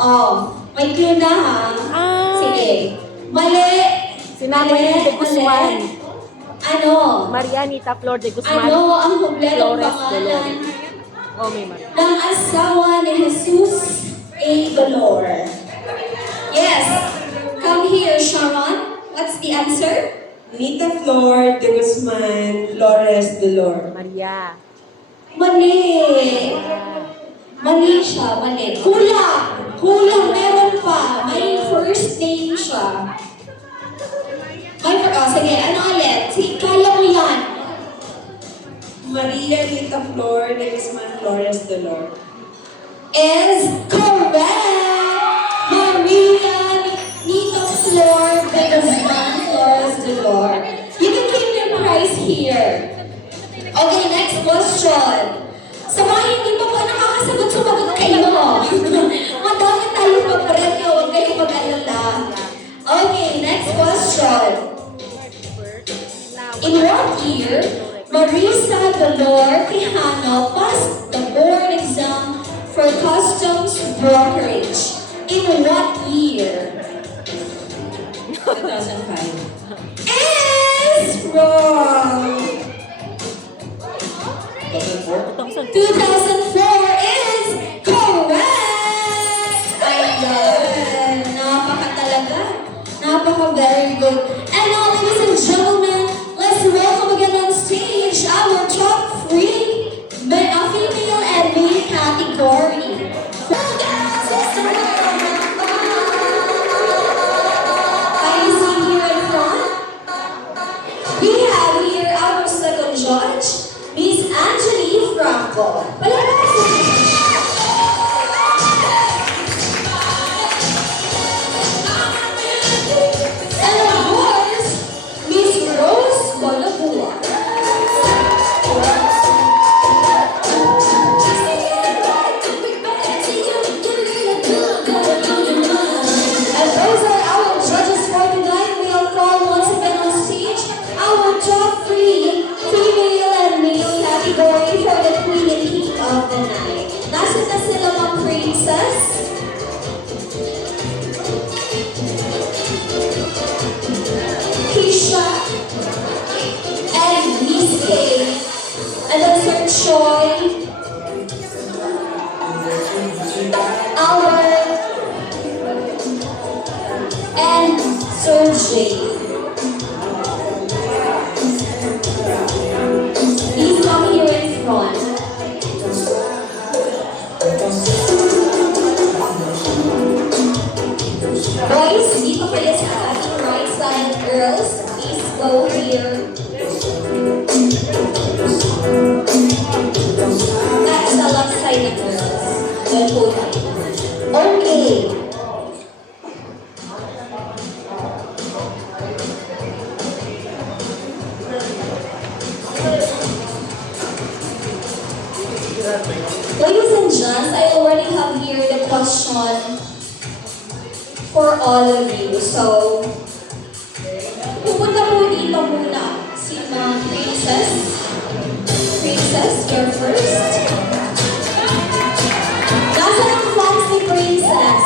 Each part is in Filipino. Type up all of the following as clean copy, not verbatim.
Oh, may clue na ha? Sige. Mali! Si Nanay de Guzman. Ano? Marianita Flor de Guzman. Ano ang kumpletong Flores pangalan Oh, may Maria. ng asawa ni Jesus A. Dolor? Yes. Come here, Sharon. What's the answer? Nita Flor de Guzman Flores Dolor. Maria. Mali. Mali siya, mali. Kulang! Kulang, meron pa. May first name siya. Sige, ano ulit? Kaya mo yan. Maria Nita Flor de Guzman Flores Dolor. Is correct! Maria Nita Flor de Guzman Flores Dolor. You can keep your prize here. Okay, next question. Sa mga hindi pa po nakakasagot, sumagot kayo. Madami tayo pa-premyo, huwag kayong mag-alala. Okay, next question. In what year, Marisa Dolor Quijano passed the board exam for customs brokerage? In what year? 2005. Is wrong. 2004 is correct! Ayan! Napaka-talaga. Napaka-very good. And now, ladies and gentlemen, let's welcome again on stage our top three female and male category. Can you see here in front? We have here our second judge, Miss Angeli Franco. And of course, Miss Rose Bolabua. And those are our judges for tonight. We'll call once again on stage our top three female and male category for the Queen and King of the Night. Nasa na sila mga princess? Keisha and Miss Kay. And then Sir Choi. Albert and Sir Jay. Please come here in front. Boys, dito kayo sa ating right side. Girls, please go here. That's the left side of girls. Then po tayo. Okay. Ladies and gents, I already have here the question for all of you. So, pupunta po dito muna si Princess. Princess, you're first. Nasa ang fans ni Princess?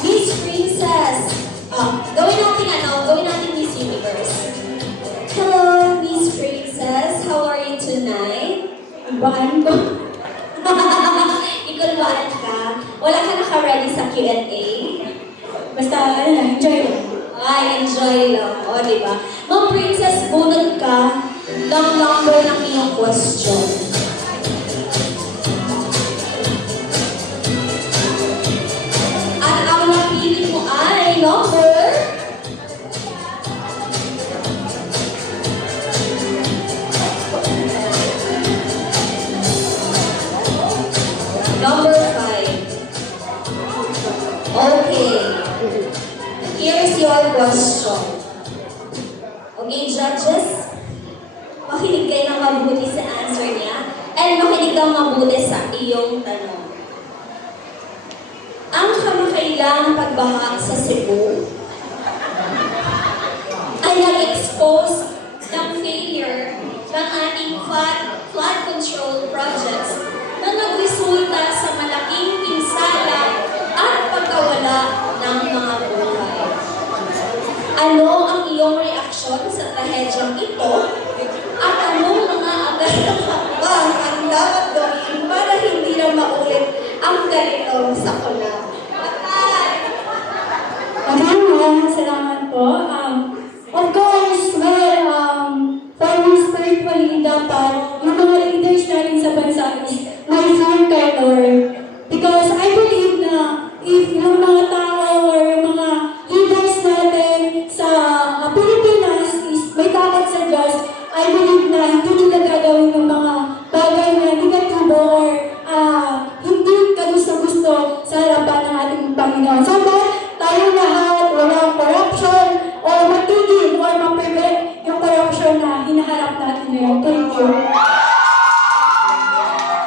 Miss Princess. Gawin natin Miss Universe. Hello, Miss Princess. How are you tonight? Bahan ko. Ikulbaan ka. Wala ka naka-ready sa Q&A. Basta, enjoy lang. Ay, enjoy lang. O, diba? Ma'am Princess, bunod ka ng number ng iyong question. At ang napili mo ay number... Number 5. Okay. Here's your question. Okay, judges? Makinig kayo ng mabuti sa answer niya and makinig kang mabuti sa iyong tanong. Ang kamakailang pagbaha sa Cebu ay nag-expose ng failure ng ating flood control projects na nagresulta sa malaking pinsala Panginoon. Sana tayo lahat walang corruption o matigil or ma-prevent yung corruption na hinaharap natin ngayon. Thank you.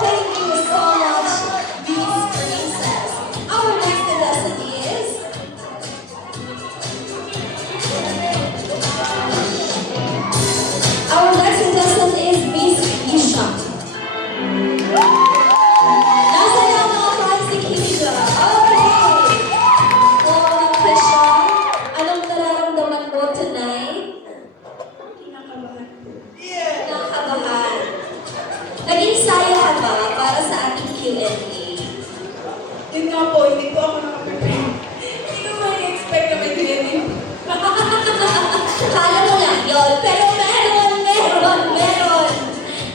Thank you so much, Miss Princess. Our next contestant is... Our next contestant is Miss Isha. Nasa na ang mga fans ni Kisha? Okay. Oh, Kisha, anong nararamdaman mo tonight? Kinakabahan. Kinakabahan. Naging saya ka ba para sa ating Q&A? Yun nga po, hindi po ako nakaprepare. Hindi ko ma-expect na may Q&A. Kala mo lang yun, pero meron.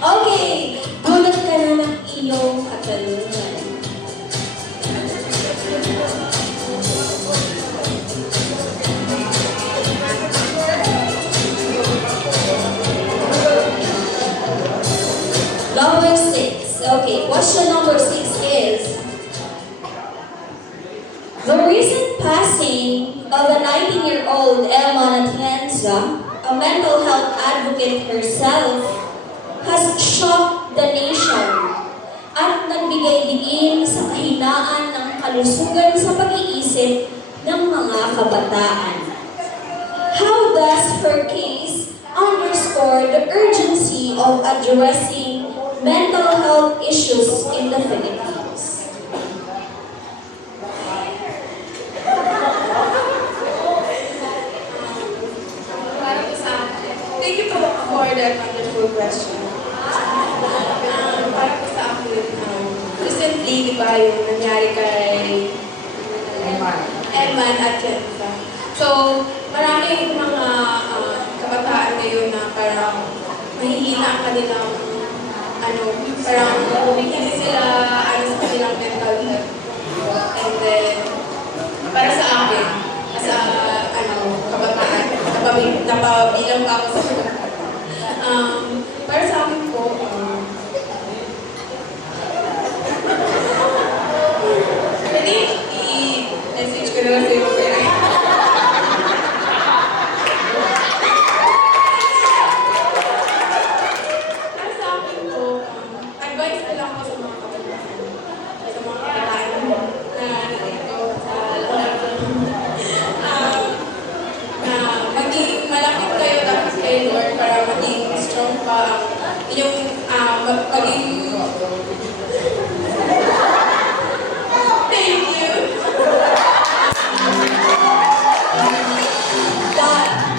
Okay, gulat ka na ng iyong katanungan. Number 6. Okay, question number 6 is, the recent passing of the 19-year-old Elma Atienza, a mental health advocate herself, has shocked the nation at nagbigay diin sa kahinaan ng kalusugan sa pag-iisip ng mga kabataan. How does her case underscore the urgency of addressing mental health issues in the Philippines? Thank you po for that wonderful question. Para po sa akin, recently, di ba, yung nangyari kay Elman at Jensa. So, maraming mga kabataan ngayon na parang mahihina ang kanilang, parang hindi sila sa kanilang mental health. And then, para sa akin, as a, kabataan, napabilang pa ako sa kabataan. Para sa akin po, pwede i-message ko na lang sa'yo. Para sa akin po, advice na lang ako sa mga kabataan. Sa mga kabataan na nandito sa lahat. Na maging malapit kayo tapos kay Lord para maging strong pa yung maging thank you.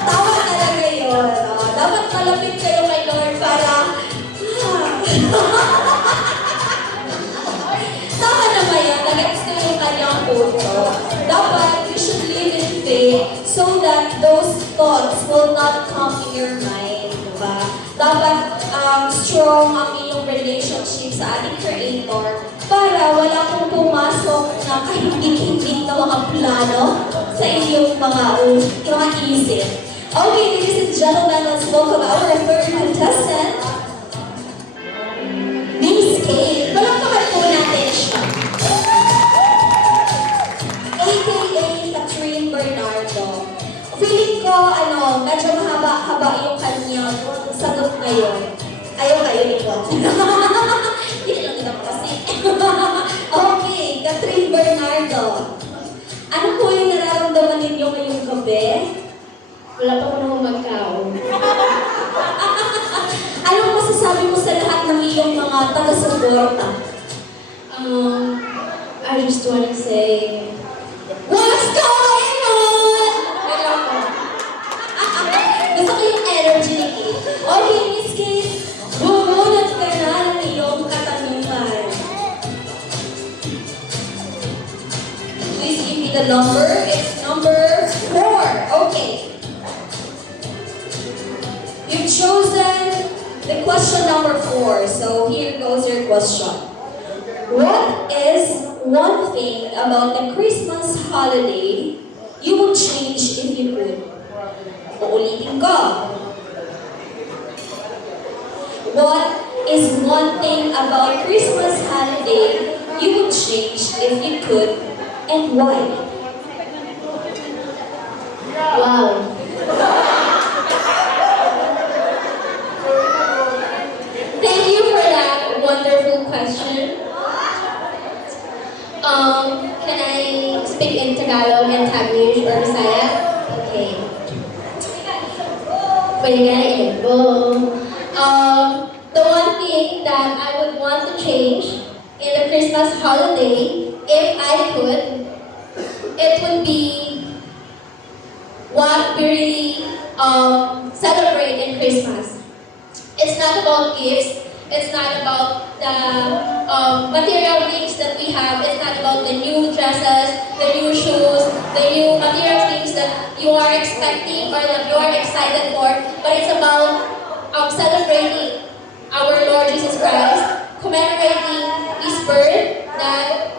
Tama talaga yun. Dapat malapit kayo kay Lord para... Tama naman yan. Nag-ex ko yung kanyang puso. Dapat you should live in faith so that those thoughts will not come in your mind. Diba? Dapat strong ang iyong relationship sa ating Creator para wala kong pumasok na kahindig-hindig na mga plano sa iyong mga isip. Okay, ladies and gentlemen, let's welcome our third contestant, Miss Kate. Palakpakan po natin siya. AKA Catherine Bernardo. Feeling ko, medyo mahaba-haba yung kanyang sagot ngayon. Ayaw kayo ito. Hindi lang ito kasi. Okay, Catherine Bernardo. Ano po yung nararamdaman ninyo ngayong gabi? Wala pa ko nang magkaon. Anong masasabi mo sa lahat ng iyong mga taga-suporta? I just wanna say, What's going on? wait lang po. Gusto ko yung energy ni Kate. Okay, Miss Kate, bumunot ka na ng iyong katanungan. Please give me the number. It's number 4. Okay. You've chosen the question number 4. So here goes your question. What is one thing about the Christmas holiday you would change if you could? Uulitin ko. What is one thing about Christmas holiday you would change if you could, and why? Wow. Thank you for that wonderful question. Can I speak in Tagalog and Taglish or Bisaya? Okay. Pwede ka na the one thing that I would want to change in the Christmas holiday, if I could, it would be what we really celebrate in Christmas. It's not about gifts. It's not about the material things that we have. It's not about the new dresses, the new shoes, the new material things that you are expecting or that you are excited for. But it's about celebrating our Lord Jesus Christ, commemorating His birth, that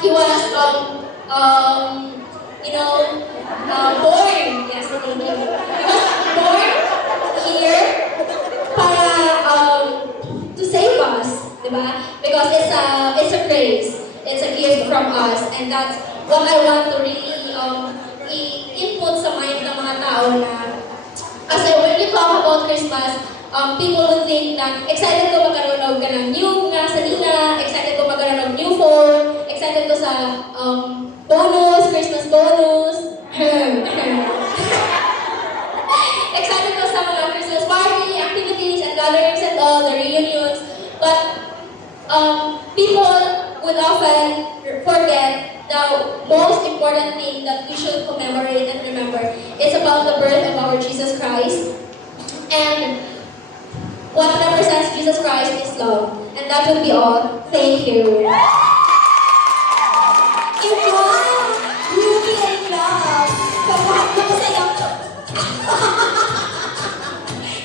He was born. Yes, thank you. He was born here para to save us, diba? Because it's a grace, it's a gift from us, and that's what I want to really input sa mind ng mga tao na kasi when you talk about Christmas, people will think na excited ko magkaroon ka ng new nga salina, excited ko magkaroon ng new phone, excited ko sa bonus, Christmas bonus, excited ko sa mga Christmas party, activities, and gatherings and all, the reunions. But people would often forget the most important thing that we should commemorate and remember. It's about the birth of our Jesus Christ. And what represents Jesus Christ is love. And that would be all. Thank you. Iba! Beauty and love! Masaya.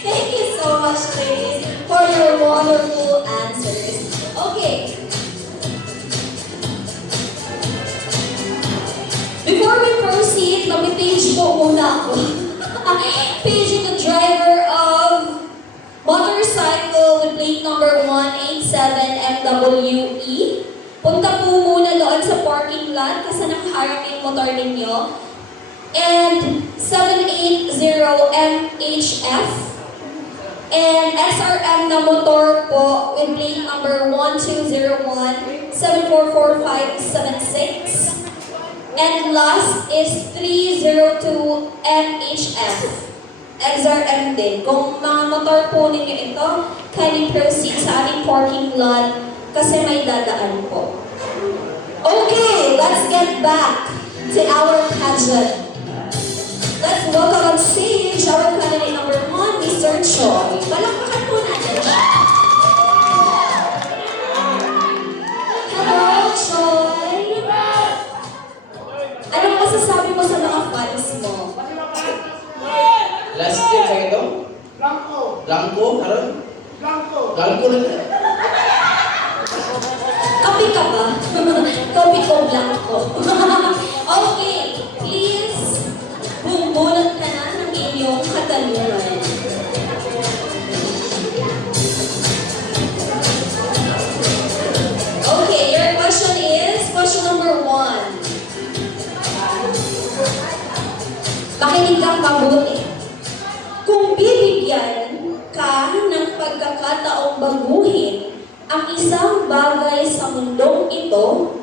Thank you so much, ladies, for your wonderful answers. Okay. Before we proceed, mag-page po muna ako. Paging the driver of motorcycle with plate number 187MWE. Punta po muna doon sa parking lot kasi nakaharap yung motor ninyo. And 780MHF. And SRM na motor po with plate number 1201-744576. And last is 302MHF. XRM din. Kung mga motor po ninyo ito, kindly proceed sa ating parking lot kasi may dadaan po. Okay, let's get back to our pageant. Let's welcome on stage our candidate number 1, Mr. Choi. Palakpakan po natin siya. Hello, Choi. Anong masasabi mo sa mga fans mo? Last year sa ito? Blanco. Blanco? Karon? Blanco. Blanco na ito. Kapi ka ba? Kapi ko blanco. Okay, please, bumulat ka na ng inyong katanungan. Okay, your question is, question number 1. Makinig kang mabuti. Kung bibigyan ka ng pagkakataong baguhin ang isang bagay sa mundong ito,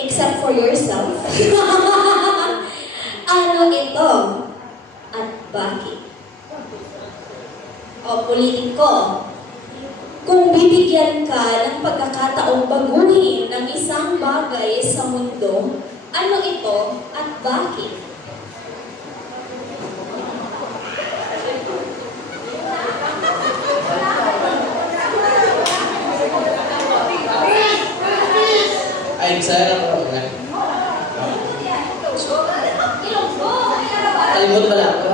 except for yourself, ano ito? At bakit? O, ulitin ko. Kung bibigyan ka ng pagkakataong baguhin ng isang bagay sa mundo, ano ito at bakit? Ay, sana ako nga. Kalimutan pala ako.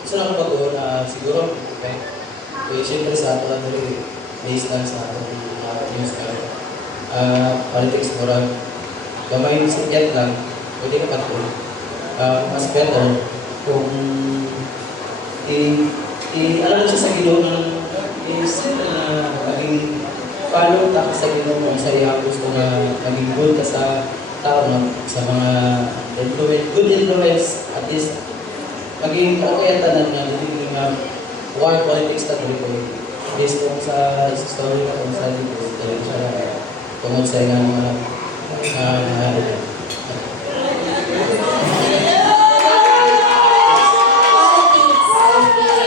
Gusto lang ako bago, siguro, okay. Kaya siyempre sa ato lang rin, based lang sa ato news ka. Politics mo rin. Gamay sikyat lang, pwede ka pato. Mas better kung alam mo siya sa Ginoo ng simple na maging follow ta sa Ginoo mo sa iya gusto nga maging good ka sa tao, no? Sa mga good influence, at least, maging okay ang tanan nga, hindi nga, war politics na tuloy ko. Based kung sa story na kung sa dito, talaga siya tungod sa nga mga Politics. Okay.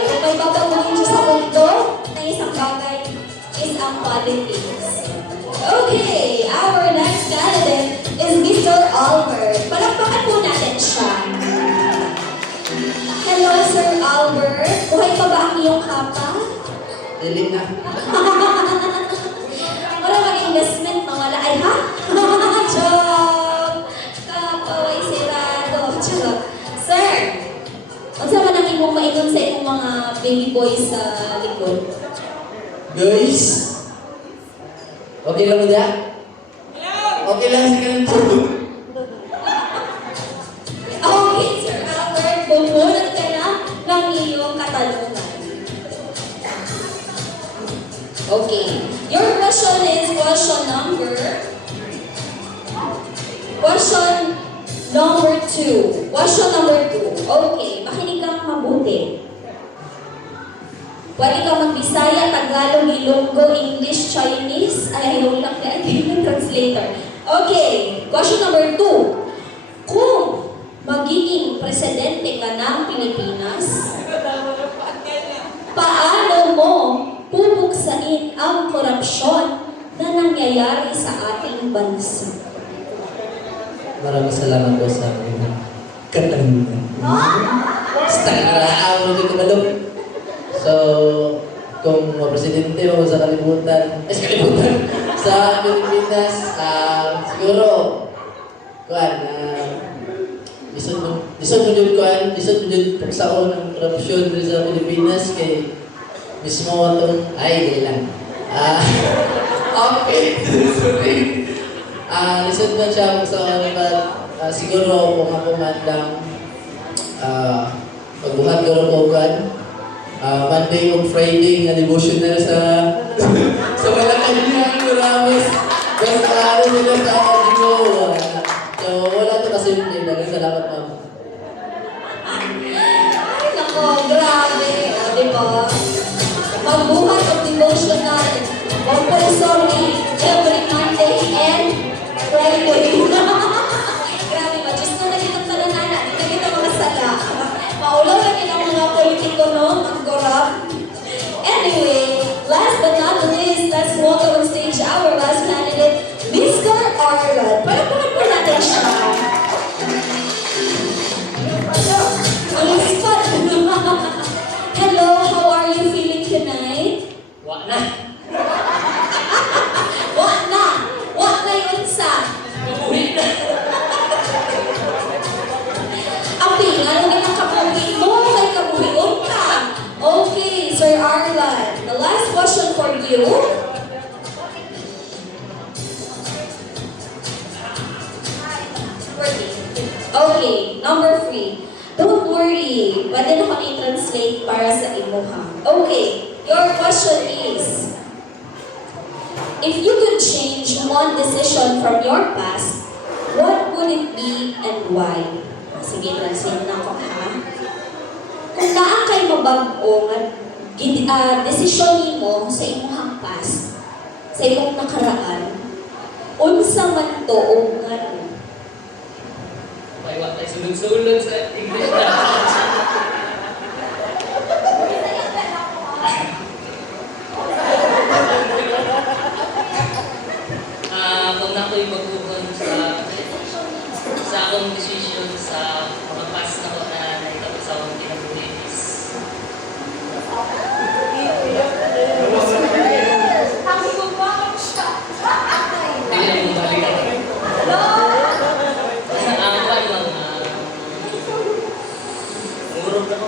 Kung may babaguhin siya sa mundo, na isang bagay is ang politics. Okay, our next candidate is Mr. Albert. Palakpakan po natin siya. Hello, Sir Albert. Buhay pa ba ang iyong kapa? Dili na. Wala mag-investment, mawala ay ha? Joke! Kapaway sirado. Joke. Sir, unsa man ang imong maingon sa imong mga baby boys sa likod? Guys, okay lang mo dyan? Okay lang sa kanang tulog. Okay, Sir Albert, bumunod ka na ng iyong katanungan. Okay. Your question is question number 2. Question number 2. Okay, makinig kang mabuti. Pwede ka mag-Bisaya, Tagalog, Ilonggo, English, Chinese. Ay, ayaw lang na translator. Okay, question number 2. Kung magiging presidente ka ng Pilipinas, paano mo pupuksain ang korupsyon na nangyayari sa ating bansa? Maraming salamat po sa aking katanungan. Sa araw dito balog. So, kung presidente mo sa kalibutan, sa Pilipinas, siguro, lisod mo yun pagsaon ng korupsyon dito sa Pilipinas kay mismo itong, ay, lang. Okay, sorry. Lisod man siya pagsaon ng siguro kung ako man lang pagbuhat ko ng kukan, Monday o Friday nga devotional sa sa Malacanang, Ramos. Basta ano nila sa audio. So, wala to kasi hindi. Dagang salamat, ma'am. Ay, nako, grabe. Di ba? Magbuhat of devotional. Compulsory every Monday and Friday. Grabe ba? Diyos ko na ditong talanana. Di na kita mga sala. Maulaw na kita mga politiko, no? Ang korap. Anyway, last but not least, let's welcome on stage our last candidate, Mr. Arlon. Palakpakan po natin siya. Ang spot. Hello, how are you feeling tonight? Wa na. What na? What na yun sa? Mabuhi na. Api, ano ka kabuhi mo? Kay kabuhion ka. Okay, Sir Arlon. The last question for you. Okay, number 3. Don't worry. Pwede na kami i-translate para sa imo ha. Okay, your question is, if you could change one decision from your past, what would it be and why? Sige, translate na ako ha. Kung naa kay mabag-o nga desisyon nimo sa imong past, sa imong nakaraan, unsa man to o ngano? May watay sulod-sulod sa English na. Kung nako'y magkukon sa akong decision sa mga past na ko na naitapos sa akong kinabuhi is hindi lang mong balikan. Ang kwan lang, ngurog na ko.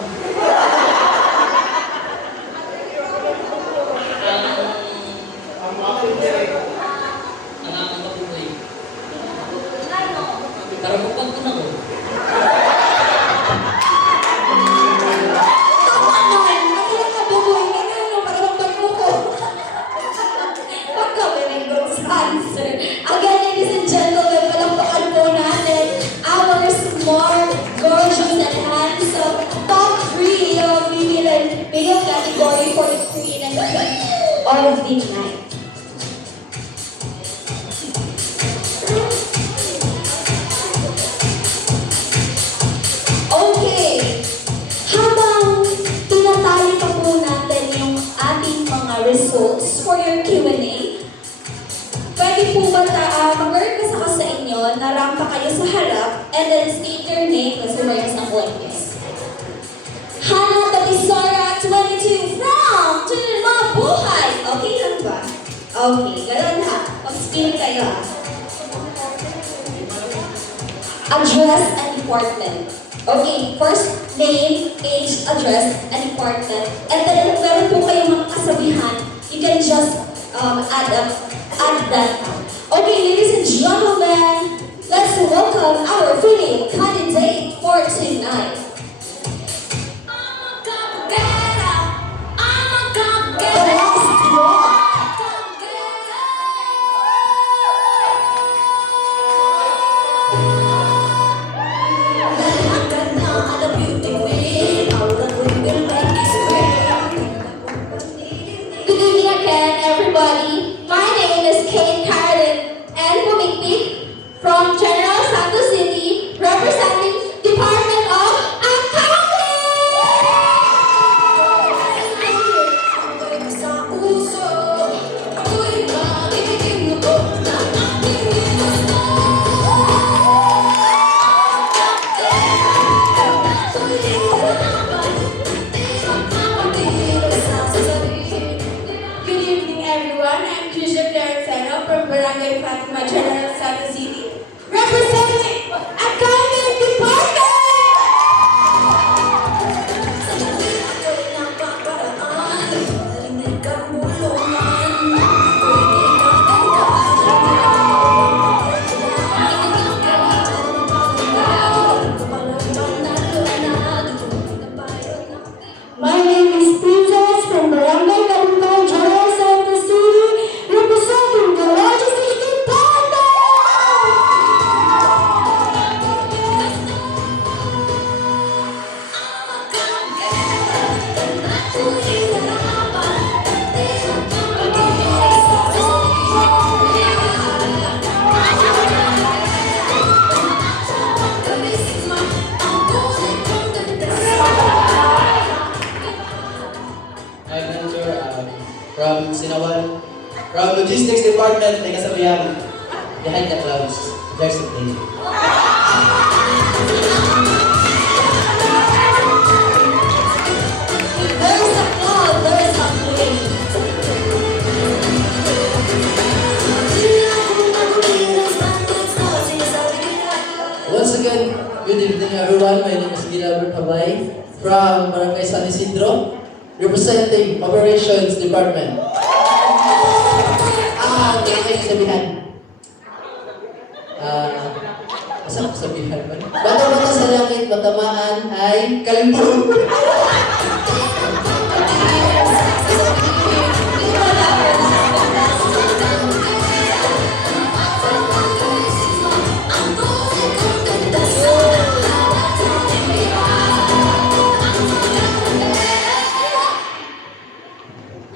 Ang akong kabuhay. Karapupag ko na ko. the night. Okay, habang tinatali pa po natin yung ating mga results for your Q&A, pwede po ba mag-request ako sa inyo na rampa kayo sa harap and then state your name kasi may isang witness. Hannah Tatisora, 22, from Mabuhay! Okay lang ba? Okay, ganun ha. Mag-spin kayo ha. Address and department. Okay, first name, age, address, and department. And then kung meron po kayong mga kasabihan, you can just add that up. Okay, ladies and gentlemen, let's welcome our female candidate for tonight. Let's rock. Good evening again, everybody. My name is Kate Carden and Pumikpik from General Santos City, representing Department of Good evening, everyone. I'm Trisha Clarenzano from Barangay Fatima, General Santos City, representing Accounting Department! My name is Princess from Barangay Kalumpang, General Santos City, representing the Logistics Department! My manager from Sinawan, from Logistics Department, may kasabihan, behind the clouds, there's a day. There's a cloud, there's a plane. Once again, good evening everyone. My name is Gilbert Habay from Barangay San Isidro, representing Operations Department. Kaya kayo sabihan. Masarap sabihan ba? Bata-bata sa langit, matamaan ay kalimbong.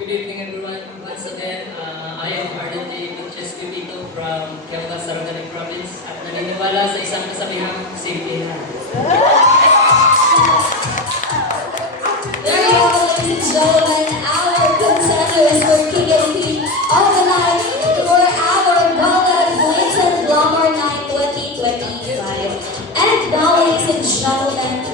Good evening, everyone. Once again, I am Arden J. Duches Pipito from Quezon Sarangani Province at naniniwala sa isang kasabihang simple lang. There you go, ladies and gentlemen, our contenders for King and Queen of the Night for our Gala Glitz and Glamour Night 2025. And now, ladies and gentlemen,